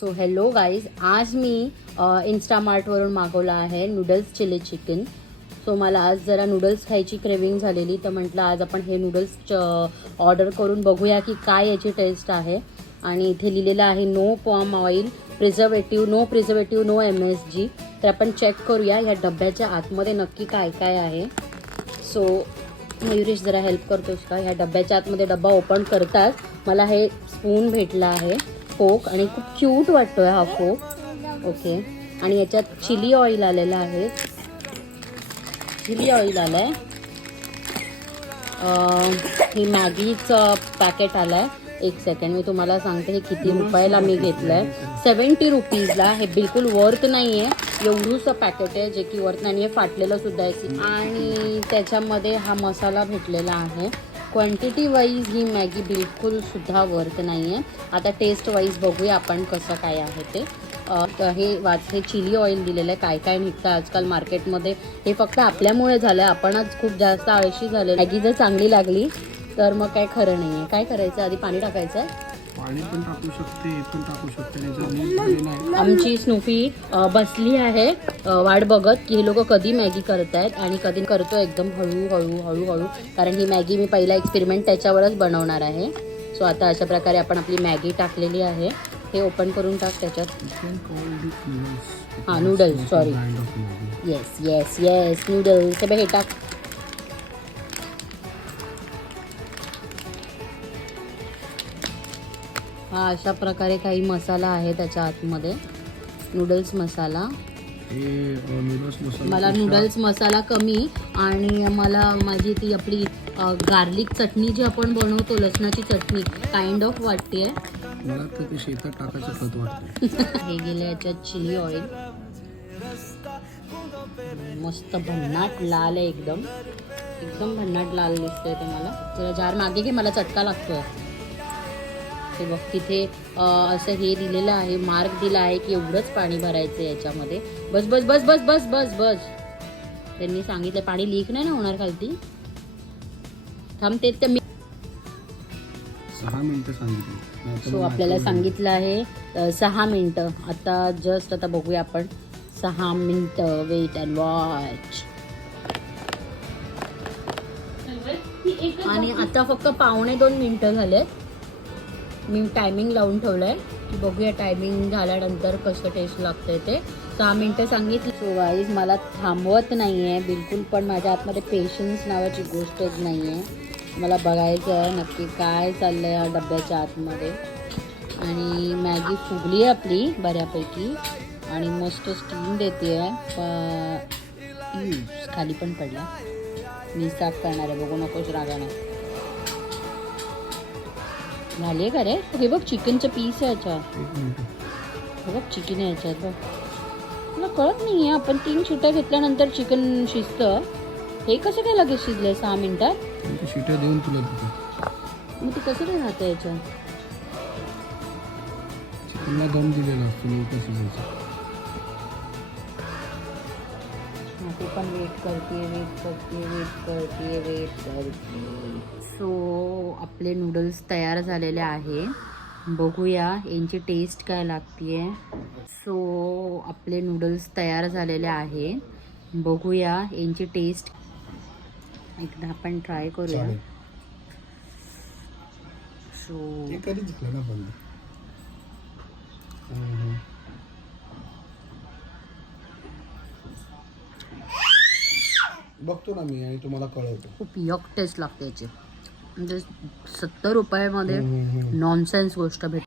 So hello guys, आज मी इन्स्टामार्टवरून मागवला आहे नूडल्स चिली चिकन. सो मला आज जरा नूडल्स खायची क्रेविंग झालेली, तर म्हटलं आज आपण हे नूडल्स ऑर्डर करून बघूया की काय याची टेस्ट आहे. आणि इथे लिहिलेलं आहे no palm oil, no preservative, no MSG. तर आपण चेक करूया ह्या डब्याच्या आतमध्ये नक्की काय काय आहे. सो मयुरेश जरा हेल्प करतोस का? ह्या डब्याच्या आतमध्ये डब्बा ओपन करताच मला हे स्पून भेटला आहे, फोक, आणि खूप क्यूट वाटतोय हा फोक. ओके, आणि याच्यात चिली ऑइल आलेलं आहे, चिली ऑइल आलंय. ही मॅगीचं पॅकेट आलंय. एक सेकंड, मी तुम्हाला सांगते हे किती रुपयाला मी घेतलंय. 70 रुपीजला. हे बिलकुल वर्थ नाही आहे. एवढूचं पॅकेट आहे जे की वर्थ नाही आहे, फाटलेलं सुद्धा आहे. आणि त्याच्यामध्ये हा मसाला भेटलेला आहे. क्वांटिटी वाईज ही मॅगी बिलकुल सुद्धा वर्थ नाही आहे. आता टेस्ट वाईज बघूया आपण कसं काय आहे ते. हे चिली ऑइल दिलेलं आहे. काय काय निघतं आजकाल मार्केटमध्ये, हे फक्त आपल्यामुळे झालं. आपणच खूप जास्त आळशी झाले. मॅगी जर चांगली लागली तर मग काय खरं नाही आहे. काय करायचं, आधी पाणी टाकायचं आहे. पाणी पण टाकू शकते, हे पण टाकू शकते. आमची स्नूफी बसली आहे वाट बघत की हे लोक कधी मॅगी करतायत, आणि कधी करतो एकदम हळूहळू हळूहळू, कारण ही मॅगी मी पहिला एक्सपेरिमेंट त्याच्यावरच बनवणार आहे. सो आता अशा प्रकारे आपण आपली मॅगी टाकलेली आहे. हे ओपन करून टाक त्याच्यात. हां, noodles, sorry, yes yes yes, noodles. हे टाक. हा अशा प्रकारे काही मसाला आहे त्याच्या आतमध्ये, नूडल्स मसाला. मला नूडल्स मसाला कमी, आणि मला माझी ती आपली गार्लिक चटणी जी आपण बनवतो, लसणाची चटणी काइंड ऑफ वाटते. मला तर ते शेतात टाकायचं खत वाटतं. हे गेले याच्यात चिली ऑइल. मस्त भन्नाट लाल आहे, एकदम एकदम भन्नाट लाल दिसतंय ते मला. जरा जार मागे घे, मला चटका लागतोय. ते बघ तिथे असं हे दिलेलं आहे, मार्क दिला आहे की एवढंच पाणी भरायचं याच्यामध्ये. बस बस बस बस बस बस बस. त्यांनी सांगितलं पाणी लीक नाही ना होणार खालती. थांबते ते. 6 मिनिटं सांगितलं. सो आपल्याला सांगितलं आहे 6 मिनिटं. आता बघूया आपण. 6 मिनिटं. Wait and watch. आणि आता फक्त 1.25 मिनिटं झाले. मी टायमिंग लावून ठेवलंय की बघूया टायमिंग झाल्यानंतर कसं टेस्ट लागतंय ते. 6 मिनिटं सांगितली. सो गाईज, मला थांबवत नाही आहे बिलकुल, पण माझ्या आतमध्ये पेशन्स नावाची गोष्टच नाही आहे. मला बघायचं आहे नक्की काय चाललं आहे या डब्याच्या आतमध्ये. आणि मॅगी फुगली आहे आपली बऱ्यापैकी, आणि मस्त स्टीम देते आहे. खाली पण पडला. मी साफ करणार आहे, बघू नकोस रागाने. झाली आहे का रे? हे बघ चिकनचं पीस आहे याच्यात. हे बघ चिकन आहे याच्यात बघ. मला कळत नाही आहे, आपण 3 शिट्या घेतल्यानंतर चिकन शिजतं. हे कसं काय लगेच शिजलंय 6 मिनिटात? शिट्या देऊन तुला मग ते कसं काय राहतं याच्यात? चिकनला दम दिलेला असतो, लवकर शिजायचं. ते पण वेट करते. सो आपले नूडल्स तयार झालेले आहे. बघूया यांची टेस्ट काय लागते. सो आपले नूडल्स तयार झालेले आहे. बघूया यांची टेस्ट एकदा आपण ट्राय करूया. सो कधीच झालं ना बंद. बघतो ना मी आणि तुम्हाला कळवतो. खूप यक टेस्ट लागते याची. म्हणजे 70 रुपयामध्ये नॉनसेन्स गोष्ट भेटते.